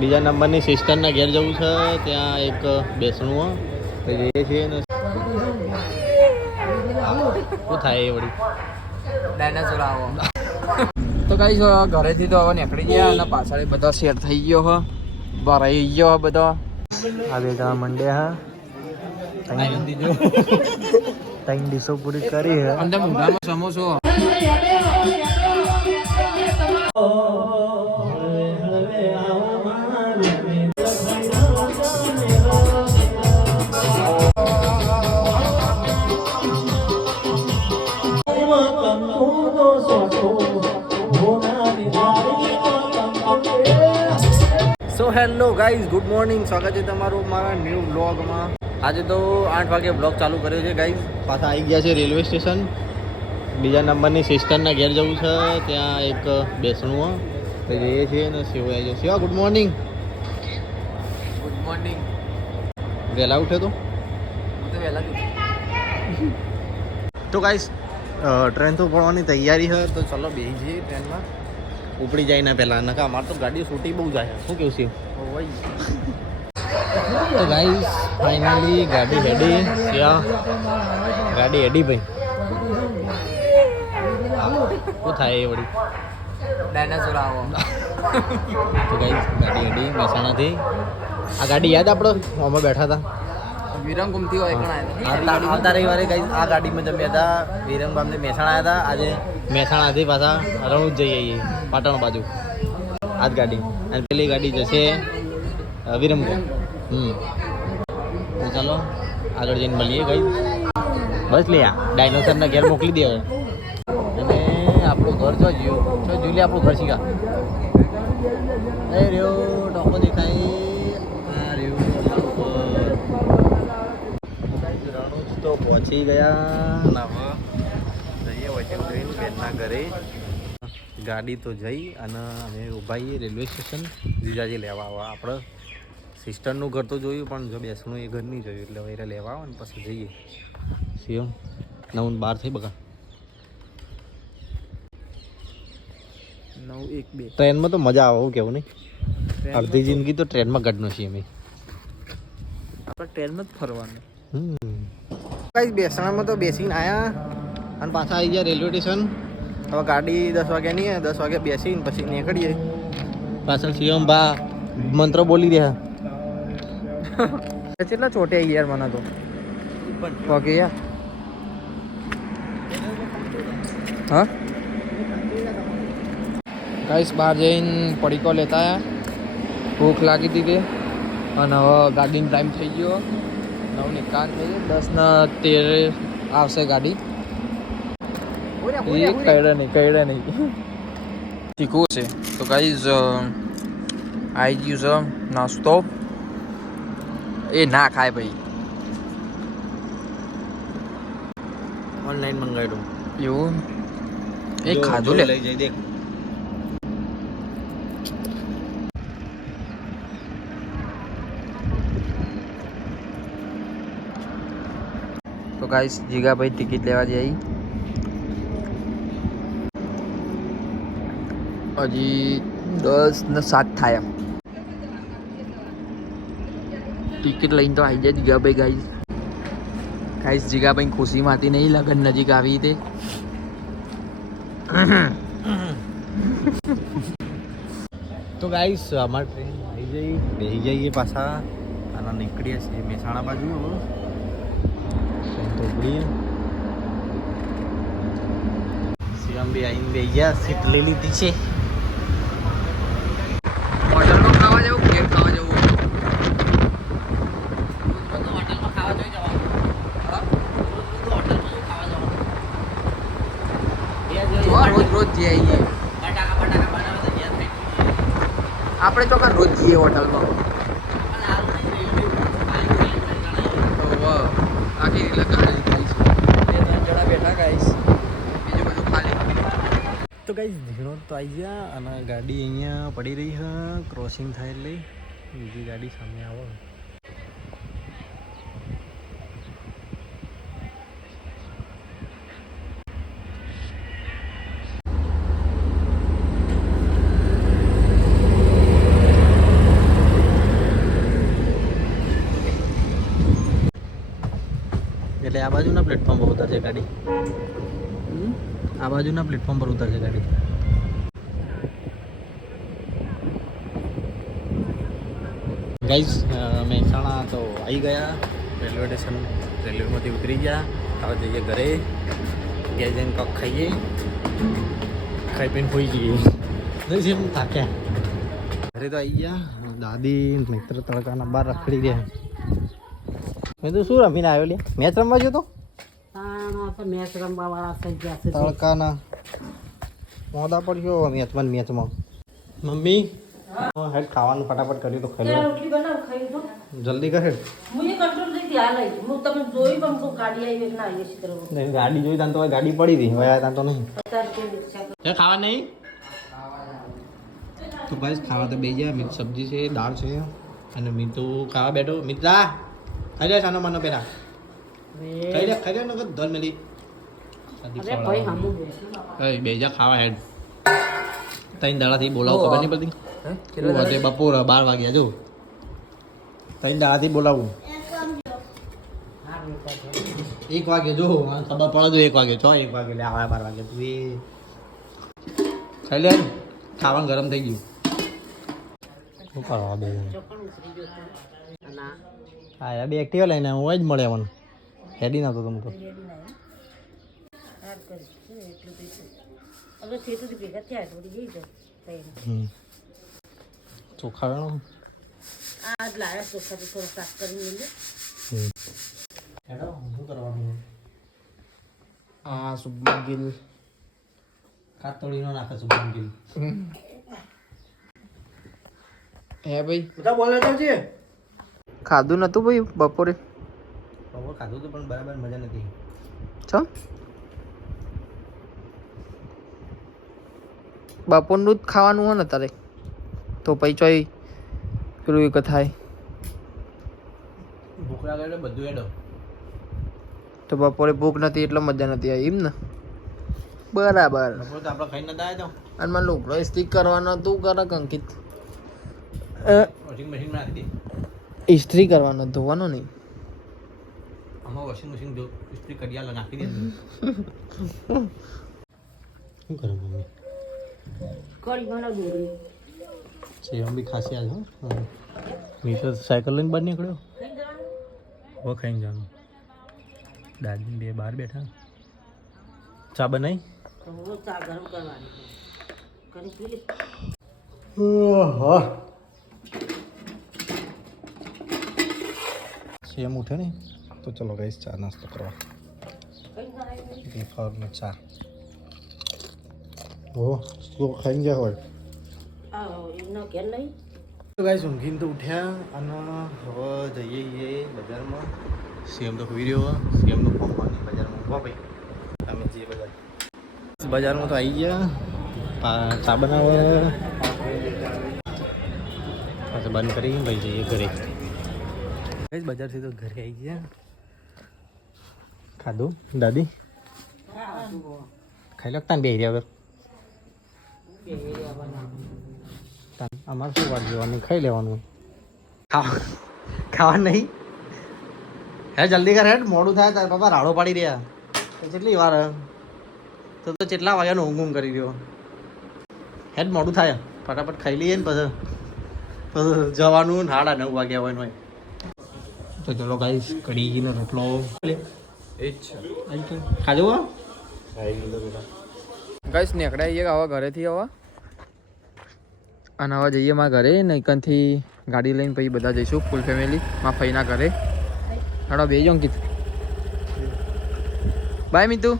બીજા નંબરની સિસ્ટરના ઘેર જવું છે ત્યાં એક બેસણું હો તો જઈએ છીએ ને શું થાય એ વળી ડાયનાસોર આવો તો કઈ ઘરેથી તો હવે નીકળી ગયા અને પાછળ બધા શેર થઈ ગયો હ ભરાઈ ગયો હ બધો આ બે મંડે મંડ્યા હા ત્રણ ડીશો પૂરી કરી હે સમોસો હેલો ગાઈઝ ગુડ મોર્નિંગ. સ્વાગત છે તમારું મારા ન્યૂ બ્લોગમાં આજે તો આઠ વાગે બ્લોગ ચાલુ કર્યો છે ગાઈઝ. પાછા આવી ગયા છે રેલવે સ્ટેશન. બીજા નંબરની સિસ્ટરના ઘેર જવું છે. ત્યાં એક બેસણું તો જઈએ છીએ ને સેવા આવી Shiva good morning. Good morning વહેલા ઉઠે તો? હું તો વહેલા જ તો ગાઈઝ ટ્રેન તો પડવાની તૈયારી છે. તો ચલો બેસી જઈએ ટ્રેનમાં. ઉપડી જાય ને પહેલાં નકા અમારે તો ગાડી છૂટી બહુ જાય. શું કેવું છે? તો ગાઈસ ફાઇનલી ગાડી હેડી ત્યાં ગાડી હેડી ભાઈ. શું થાય એ વળી? ડાયનાસોર આવો. તો ગાઈસ ગાડી હેડી મહેસાણાથી. આ ગાડી યાદ આપણો અમે બેઠા હતા. વિરમ ગુમતી હોય આવતા રવિવારે ગાઈસ આ ગાડીમાં જમ્યા હતા. વિરમગામથી મહેસાણા આવ્યા હતા. આજે મહેસાણાથી પાછા રણુજ જઈએ છીએ પાટણ બાજુ. આ જ ગાડી. અને પેલી ગાડી જશે વિરમગામ હમ. તો ચાલો, આગળ જઈને મળીએ ગઈ બસ લ્યા ડાયનોસરના ઘેર મોકલી દે હવે. અને આપણું ઘર જો જ્યું જો જુલી આપણું ઘર શીખા. એ રહ્યો ટોકો દેખાય. આ તો પહોંચી ગયા અને ઉતરીને બેનના ઘરે ગાડી તો જઈ અને અમે ઊભા છીએ રેલવે સ્ટેશન. જીજાજી લેવા આવવા આપણે સિસ્ટરનું ઘર તો જોયું પણ જો બેસણું એ ઘર નહીં જોયું. એટલે હવે લેવા આવે ને પછી જઈએ. સીએમ નવું બાર થઈ બગા નવ એક બે. ટ્રેનમાં તો મજા આવે એવું કેવું નહીં. અડધી જિંદગી તો ટ્રેનમાં ગઢનો છીએ અમે. આપણે ટ્રેનમાં જ ફરવાનું. કઈ બેસણામાં તો બેસીને આયા. અને પાછા આવી ગયા રેલવે સ્ટેશન. હવે ગાડી દસ વાગે નહીં દસ વાગે બેસીને પછી નીકળીએ. પાછળ શિવમ ભા મંત્ર બોલી રહ્યા. કેટલા ચોટે યાર મને તો? ઓકે યાર. હા? ગાઈસ, બહાર જઈને પડીકો લેતા આવ્યા ભૂખ લાગી તે અને હવે ગાડીનો ટાઈમ થઈ ગયો. નવ ને કાન થઈ ગયો. દસના તેર આવશે ગાડી. એ કઈડે નહીં કઈડે નહીં. શીખવું છે? તો ગાઈઝ આવી ગયું છે નાસ્તો. એ ના ખાય ભાઈ. ઓનલાઈન મંગાવ્યું. એવું? એ ખાધું લે. લઈ જઈ દેખ. તો ગાઈસ જીગાભાઈ ટિકિટ લેવા જઈ હજી દસ ને સાત થાય ટિકિટ લઈને તો આવી જાય જીગાભાઈ ગાઈશ ગાઈસ જીગાભાઈ ખુશીમાંથી નહીં લગન નજીક આવી તે તો ગાઈશ અમાર ટ્રેન આવી જઈ બેસી જઈએ પાછા. અને નીકળીએ છીએ મહેસાણા બાજુ ઉપડીએ. શિવમ બી આવીને બેસી ગયા, સીટ લઈ લીધી છે હોટલમાં ખાવા જવું કેમ ખાવા જવું જો રોજ રોજ જઈએ આવીએ આપણે તો કાં રોજ જઈએ હોટલમાં તો આખી રીલા ખાલી ગાઈસ બે ત્રણ જણા બેઠા ગાઈસ બીજું બધું ખાલી તો ગાઈસ ધીણો તો આવી ગયા અને ગાડી અહીંયા પડી રહી હા. ક્રોસિંગ થાય એટલે. બીજી ગાડી સામે આવો એટલે આ બાજુના પ્લેટફોર્મ પર ઉતરશે ગાડી. આ બાજુના પ્લેટફોર્મ પર ઉતરશે ગાડી. ગાઈઝ મહેસાણા તો આવી ગયા. રેલવે સ્ટેશન રેલવેમાંથી ઉતરી ગયા. હવે જઈએ ઘરે. ઘેર જઈને કંઈક ખાઈએ. ખાઈ પીને હોઈ જઈએ. નહીં થાક્યા. ઘરે તો આવી ગયા. દાદી મિત્ર તડકાના બહાર રખડી રહ્યા મેં તો શું રમીને આવ્યો લે? મેચ રમવા ગયો તો? મેચ રમવા વાળા થઈ ગયા છે. તડકાના. મોદા પડ્યો મેચમાં મેચમાં મમ્મી હેડ ખાવાનું ફટાફટ કર્યું તો ખાઈ રોટલી બનાવ ખાઈ તો જલ્દી કરે હું કંટ્રોલ થઈ ગયા લઈ. હું તમે જોઈ પણ હું ગાડી આવી નહીં, ગાડી જોઈ તાન તો ગાડી પડી હતી હવે તાન તો નહીં. એ ખાવા નહીં? તો ભાઈ ખાવા તો બે ગયા. મિત સબ્જી છે દાળ છે અને મીઠું ખાવા બેઠો. મિત્રા! ખાઈ લે સાનો માનો પેલા ખાઈ લે ખાઈ લે નકર ધર મેલી. અરે ભાઈ હમું એ બે જા ખાવા હેડ. ત્રણ દાડાથી બોલાવું ખબર નહીં પડતી? હતું એ બપોર બાર વાગ્યા જો. ત્રણ દાડાથી બોલાવું. એક વાગે જો ખબર પડે તો એક વાગે. છો એક વાગે લે આવા બાર વાગે. તું એ. ખાઈ લે ખાવાનું ગરમ થઈ ગયું. શું કરવા બે ના. હા એ બે એક્ટિવા લઈને હું જ મળે મને હેડી નતો તમ તો. ચોખા વેણો આ જ લાયા ચોખા તો થોડો સાફ કરી હમ. હેડો શું કરવાનું? આ શુભમન ગિલ. કાતોડીનો નાખે શુભમ ગિલ. હે ભાઈ? બધા બોલે છે. ખાધું નતું ભાઈ બપોરે? બપોર ખાધું પણ બરાબર મજા નથી. છો બપોરનું જ ખાવાનું હોય ને તારે? તો પછી ચોય પેલું એક થાય. ભૂખ લાગે એટલે બધું એડો તો બપોરે ભૂખ નથી એટલે મજા નથી આવી એમ ને? બરાબર. બપોર તો આપણે ખાઈ નતા આવ્યા અને મને લોકડો સ્ટીક કરવાનો તું કરે કંકિત. તો વોશિંગ મશીન નાખી દે. ઇસ્ત્રી કરવાનો ધોવાનો નહીં. આમાં વોશિંગ મશીન જો ઇસ્ત્રી કરી આલા નાખી દે શું કરે મમ્મી? કોલ ગણો દોરી છે એમ બી ખાસી આજ હો. મીટર સાયકલ લઈને બહાર નીકળ્યો? હો ખાઈને જવાનું. દાદી બે બહાર બેઠા. ચા બનાવી ચા ગરમ કરવાની કરી પી લે. સેમ ઉઠે ને તો ચલો ગઈશ ચા નાસ્તો કરવા. જવાનું ચા. ઓ, શું ખાઈ ગયા હોય? તો ગાઈસ ઊંઘીને તો ઉઠ્યા અને હવે જઈએ બજારમાં. સેમ તો હોઈ રહ્યો સીએમનું ફોર્મ પાણી બજારમાં ઊભા ભાઈ. અમે જઈએ બજાર. બજારમાં તો આવી ગયા. ચા બનાવવા. બંધ કરી, ભાઈ જઈએ ઘરે. ગાઈસ બજારથી તો ઘરે આવી ગયા. ખાધું? દાદી? ખાઈ લખતા ને બે રહ્યા વગર અમારે શું વાત જોવાની? ખાઈ લેવાનું. ખાવા. ખાવા નહીં? હે, જલ્દી કર હેડ મોડું થાય, તાર પપ્પા રાડો પાડી રહ્યા. કેટલી વાર તો તો કેટલા વાગ્યાનો ઊંઘ ઊંઘ કરી રહ્યો. હેડ મોડું થાય. ફટાફટ ખાઈ લઈએ ને પછી. જવાનું હાડા નવ વાગ્યા હોય. તો ચલો ગાઈસ કઢીનો રોટલો ખાજો ગાઈસ નીકળ્યા જઈએ હવે ઘરેથી આવા. અને આવા જઈએ મારા ઘરે નૈકનથી ગાડી લઈને પછી બધા જઈશું ફૂલ ફેમિલી મારા ફઈના ઘરે. હાડો બે જો અંકિત બાય મિતુ.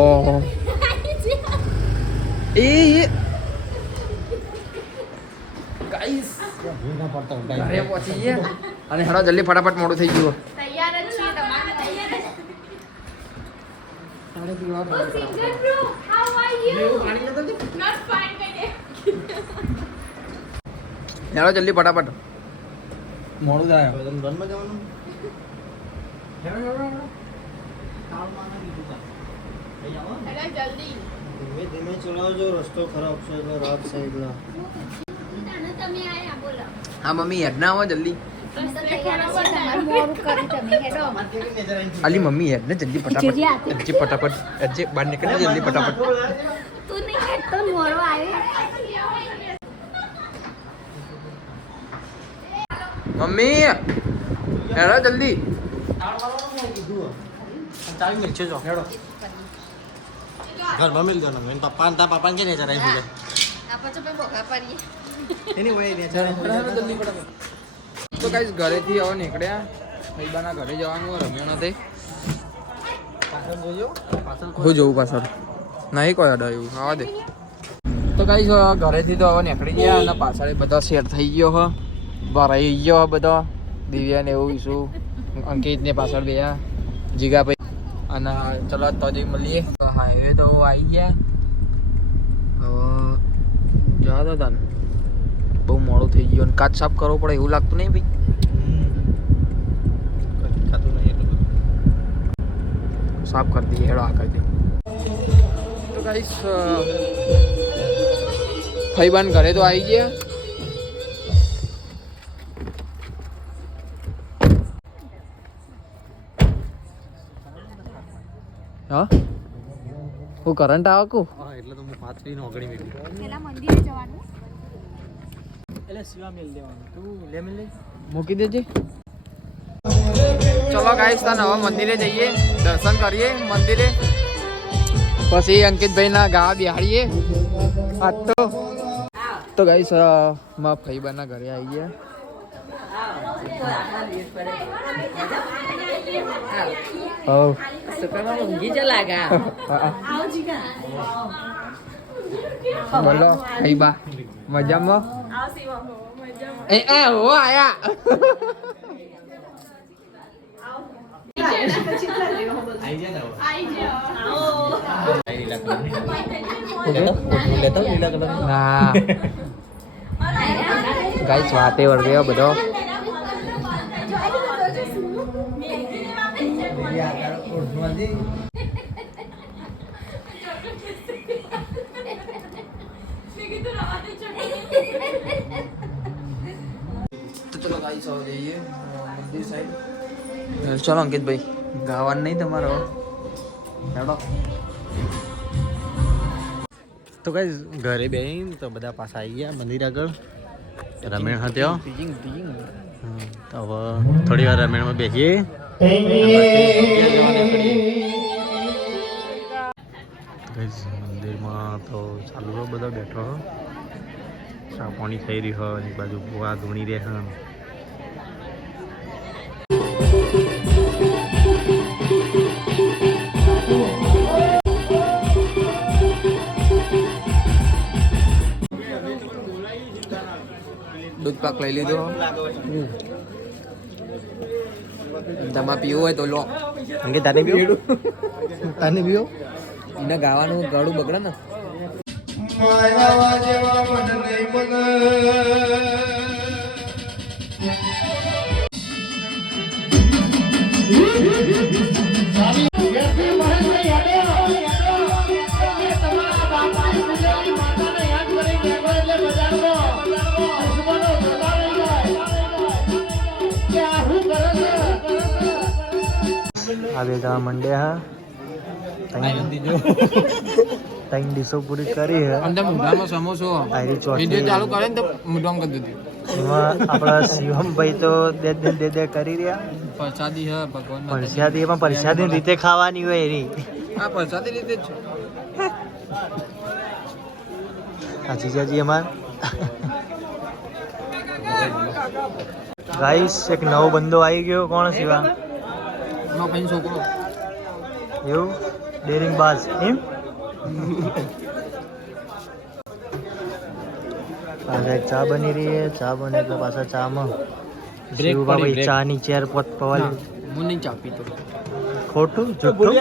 ઓહો. એ એ. ગાઈસ ઘરે પહોંચી ગયા અને હેડો જલ્દી ફટાફટ મોડું થઈ ગયું. હાડો જલ્દી ફટાફટ. મોડું થાય. જલ્દી. ધીમે ધીમે ચલાવજો રસ્તો ખરાબ છે એટલે રાત સાઈડના તમે. હા મમ્મી હેડ ના આવો જલ્દી અલી મમ્મી હેડ ને જલ્દી ફટાફટ જલ્દી ફટાફટ જલ્દી બહાર નીકળ જલ્દી ફટાફટ તું નહીં હેડતો મોરો આવે મમ્મી હેડો જલ્દી ચાવી મિલશે જો હેડો ઘરમાં મિલ દો ને એને પપ્પા ને તારા પપ્પાને કે નેચર આવી જાય એની વય નેચર જલ્દી ફટાફટ તો કઈ ઘરેથી હવે નીકળ્યા. ભાઈબાના ઘરે જવાનું રમ્યો નથી. પાછળ હું જોઉં પાછળ. નહીં કોઈ અડા એવું. આવા દે. તો કઈ ઘરેથી તો હવે નીકળી ગયા અને પાછળ બધા શેર થઈ ગયો હ. ભરાઈ ગયો હ બધો. દિવ્યા ને એવું ઈશું અંકિત ને પાછળ ગયા. જીગા ભાઈ અને ચલો તો જઈ મળીએ. હાઈવે તો આવી ગયા. હવે જવા દો તને. બહુ મોડું થઈ ગયું અને કાચ સાફ કરવો પડે એવું લાગતું નહીં ભાઈ? ખાતું નહીં એટલું બધું સાફ કરી દઈએ હેડો આ કરી દઈએ. તો ગાઈસ ફઈબાન ઘરે તો આવી ગયા. હા? હું કરંટ આવકું હા એટલે તો હું પાથરી ઓગણી પેલા મંદિરે જવાનું. એટલે સિવા મેલ દેવાનું. તું લે મેલ લે મૂકી દેજે. ચલો ગાઈસ તાન હવે મંદિરે જઈએ દર્શન કરીએ મંદિરે. પછી અંકિતભાઈ ના ગા બિહાડીએ આજ તો. તો ગાઈસમાં ફઈબાના ઘરે આવી ગયા. હવ. બોલો ફઈબા મજામાં એ એ હો આયા લેતા લીલા કલર ના ગાઈસ વાતે વળગ્યો બધો તો ચલો ગાઈસ જઈએ ચલો અંકિતભાઈ ગાવાનું નહીં તમારો હેડો. તો કઈ ઘરે બેહીન તો બધા પાછા આવી ગયા મંદિર આગળ. રમેણ હતો તો હવે થોડી વાર રમેણમાં બેસીએ મંદિરમાં તો ચાલુ બધા બેઠો હો. ચા પાણી થઈ રહ્યું હોય બાજુ ભૂવા ધૂણી રહે દૂધ પાક લઈ લીધો. તમારે પીવું હોય તો લો. અંગે તાને પીવું? તાને પીવો? એને ગાવાનું ગળું બગડે ને. ગાવા મંડ્યા હા. ત્રણ ડીશો પૂરી કરી હે. અંદર મુઢામાં સમોસો. આયરી ચોથી. વિડિયો ચાલુ કરે ને તો મુઢામાં કરી દીધી એમાં આપણા શિવમભાઈ તો દે દે દે દે કરી રહ્યા. પ્રસાદી હે ભગવાન પ્રસાદી એમાં પ્રસાદી રીતે ખાવાની હોય એની. આ પ્રસાદી રીતે જ આ જીજાજી અમાર. ગાઈસ એક નવો બંદો આવી ગયો. કોણ શિવા? નો ભાઈ છોકરો એવું? ડેરિંગ બાજ. એમ? પાછા એક ચા બની રહી છે. ચા બને એટલે પાછા ચામાં. માં શિવબાભાઈ પડી, ચા ની ચેર પોત પવાલી. હું નહીં ચા પીતો. ખોટું? જુઠ્ઠું?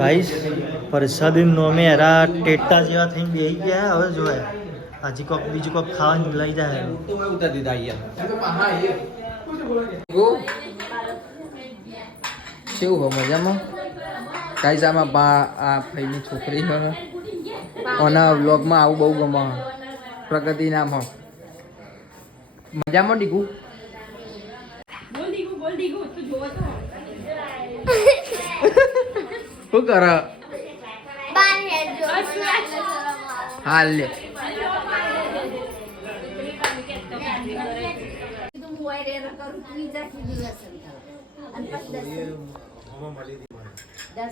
ગાઈસ પ્રસાદી નોમે એરા ટેટા જેવા થઈને બેહી ગયા હવે જોય હજી કોક બીજું કોક ખાવાનું લઈ જાય. કેવું હો મજામાં? કાંઈ આમાં બા આ ભાઈની છોકરી હે અને વ્લોગમાં આવું બહુ ગમે પ્રગતિ નામ મજામાં ડીગુ? બોલ દીકુ બોલ દીકુ તું જોવો તો. શું કર? હાલ લે.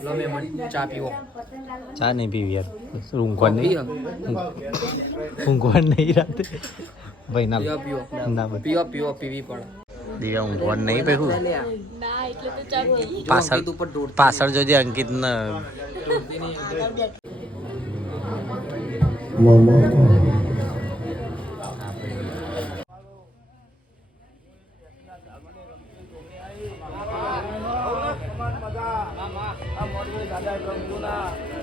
લો મેં મળી ચા પીવો. ચા નહીં પીવી યાર. ઊંઘવા પીવો નહીં ઊંઘવા નહીં રાતે? ભાઈ ના પીવો પીવો. ના પીવો પીવો પીવી પડે દિવ્યા નહીં પેલું ના એટલે તો ચા પી. પાછળ પાછળ જોજે અંકિત ને દોડતી નહીં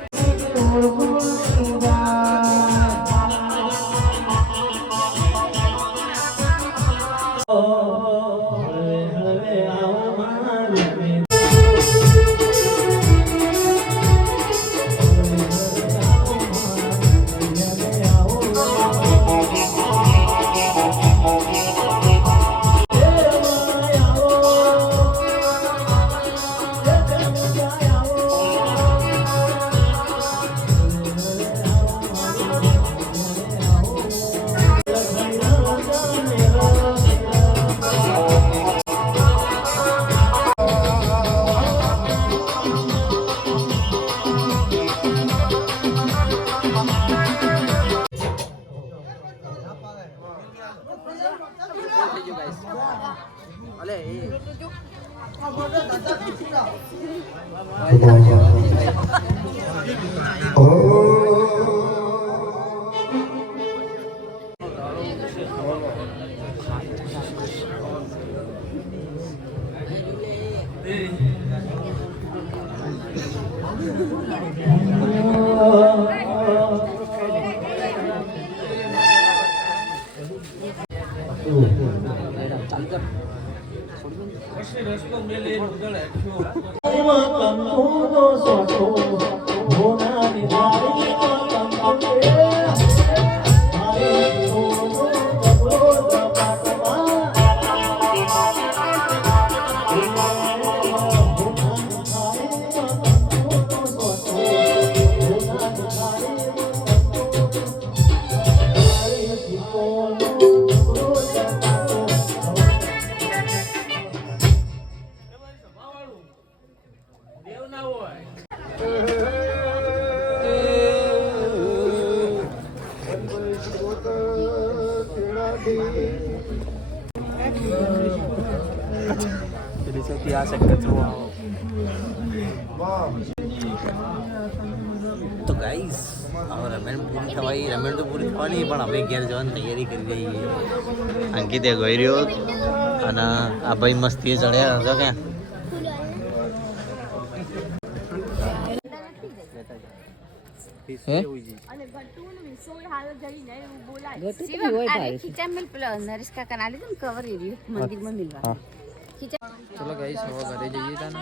પેલી આ સેક્ટર થ્રુ તો ગાઈસ હવે રમેણ પૂરી થવાઈ રમેણ તો પૂરી થવાની પણ હવે ઘેર જવાની તૈયારી કરી રહી એ ગઈ રહ્યો અને આ ભાઈ મસ્તીએ ચડ્યા હતા ક્યાં પેલો નરેશ કાકા ના લીધું કવર મંદિરમાં મિલવા. ચલો ગઈ હવે ઘરે જઈએ તા ને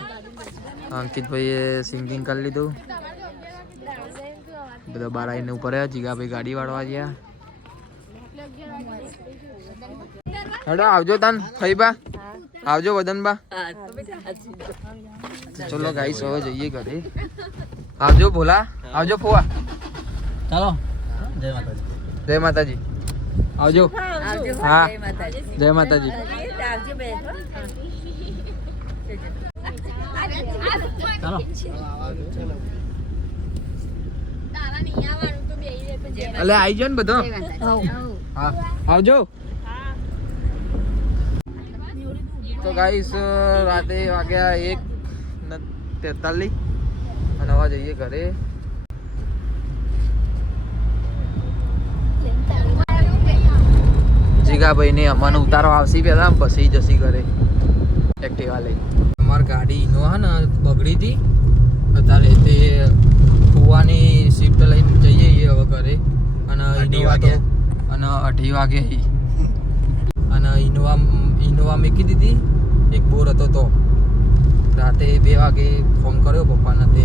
અંકિતભાઈએ સિંગિંગ કરી લીધું બધા બાર આવીને ઉપર આવ્યા જીગાભાઈ ગાડી વાળવા ગયા હેડો આવજો તાન ફઈબા આવજો વદનબા ચલો ગાઈસ હવે જઈએ ઘરે આવજો ભોલા આવજો ફોવા ચાલો જય માતાજી જય માતાજી આવજો. હા. જય માતાજી. અલે આવી જાય ને બધો. હા. આવજો. તો ગાઈસ રાતે વાગ્યા એક તેતાલીસ. અને હવે જઈએ ઘરે. જીગાભાઈ ને અમને ઉતારો આવશે પેલા પછી જશી ઘરે. એક્ટિવા લઈ. અમારી ગાડી ઇનોવા ને બગડી હતી અત્યારે તે કુવાની શિફ્ટ લઈને જઈએ એ હવે ઘરે. અને ઇનોવા તો અને અઢી વાગે. અને ઇનોવા ઇનોવા મૂકી દીધી. એક બોર હતો તો. રાતે બે વાગે ફોન કર્યો પપ્પાને તે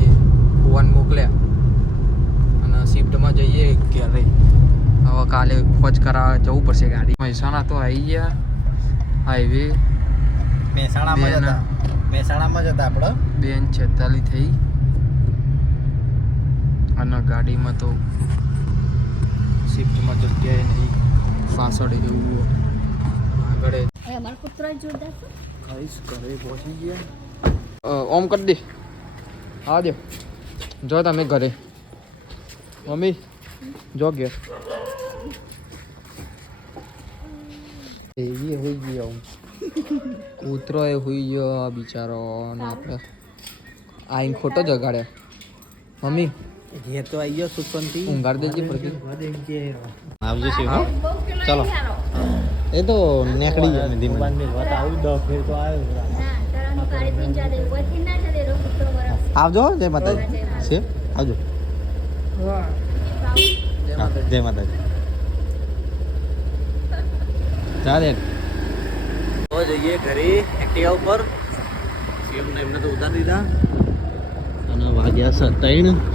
કુવાને મોકલ્યા. અને શિફ્ટમાં જઈએ ઘેરે. હવે કાલે ફોજ કરાવવા જવું પડશે ગાડી. મહેસાણા તો આવી ગયા. હાઈવે મહેસાણામાં જ હતા. મહેસાણામાં જ હતા આપણે બેન છેતાલીસ થઈ. અને ગાડીમાં તો શિફ્ટમાં જગ્યાએ નહીં. પાછળ એવું આગળ અમારા કૂતરો જોરદાર છે. ઘરે પહોંચી ગયા. ઓમ કરી દે. હા દે. જો તમે ઘરે. મમ્મી. જો ઘેર એવી હોઈ ગયો કૂતરો એ હોઈ ગયો બિચારો ને આપણે આઈને ખોટો જગાડે મમ્મી ઘેર તો આવી ગયો સુખપંથી ઊંઘાડ દેજે પડતી આવજો શિવ ચાલો. એ તો નેકડી ગયો ને ધીમે ના તારાનું કાળી તો ચાલે વધી ના ચાલે રો કૂતરો વરસ આવજો જય માતાજી શિવ આવજો હા, જય માતાજી. ચાલે. તો જઈએ ઘરે એક્ટિવા ઉપર. શિવને એમને તો ઉતારી દીધા. અને વાગ્યા ત્રણ.